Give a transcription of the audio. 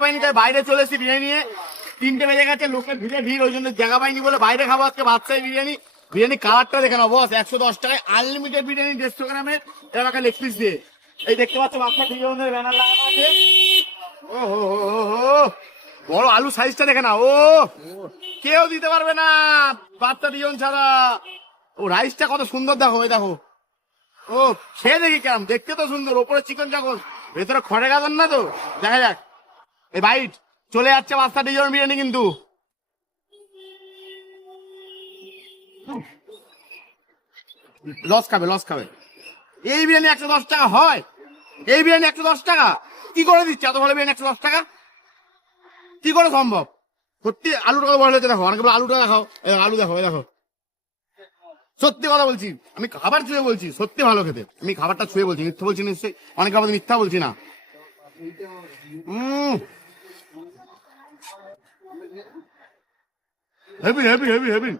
পাইনি তাই বাইরে চলে এসেছি বিরিয়ানি নিয়ে। 3টে বেজে গেছে, লোকের ভিড়ে ভিড়, ওই জন্য জায়গা পাইনি বলে বাইরে খাবো আজকে বাদশাহী বিরিয়ানি। বিরিয়ানি কালারটা দেখে নাও বস, 110 টাকায় আনলিমিটেড বিরিয়ানি 150 গ্রামের, এরকম একটা লেগ পিস দিয়ে। এই দেখতে পাচ্ছ বাচ্চা বিরিয়ানির ব্যানার লাগানো আছে। ও হো হো হো, বড় আলু সাইজটা দেখে না, ও কেউ দিতে পারবে না বাচ্চা ডিজন ছাড়া। ও রাইসটা কত সুন্দর দেখো, এই দেখো। ও সে দেখি কেমন দেখতে, তো সুন্দর, ওপরে চিকেন চাকর, ভেতরে খড়ে গাজন না তো, দেখা যাক। এই বাইট চলে যাচ্ছে বাচ্চা ডিজন বিরিয়ানি কিন্তু। লস খাবে, লস খাবে। এই বিরিয়ানি 110 টাকা হয়? এই বিরিয়ানি 110 টাকা কি করে দিচ্ছে? এত ভালো বিরিয়ানি 110 টাকা কি করে সম্ভব? সত্যি আলুটা কত বড় হয়েছে দেখো, অনেক আলুটা দেখাও, আলু দেখো, দেখো। সত্যি কথা বলছি, আমি খাবার ছুঁয়ে বলছি, সত্যি ভালো খেতে। আমি খাবারটা ছুঁয়ে বলছি, মিথ্যা বলছি নিশ্চয়ই, অনেক আমাদের মিথ্যা বলছি না। Heavy heavy heavy heavy.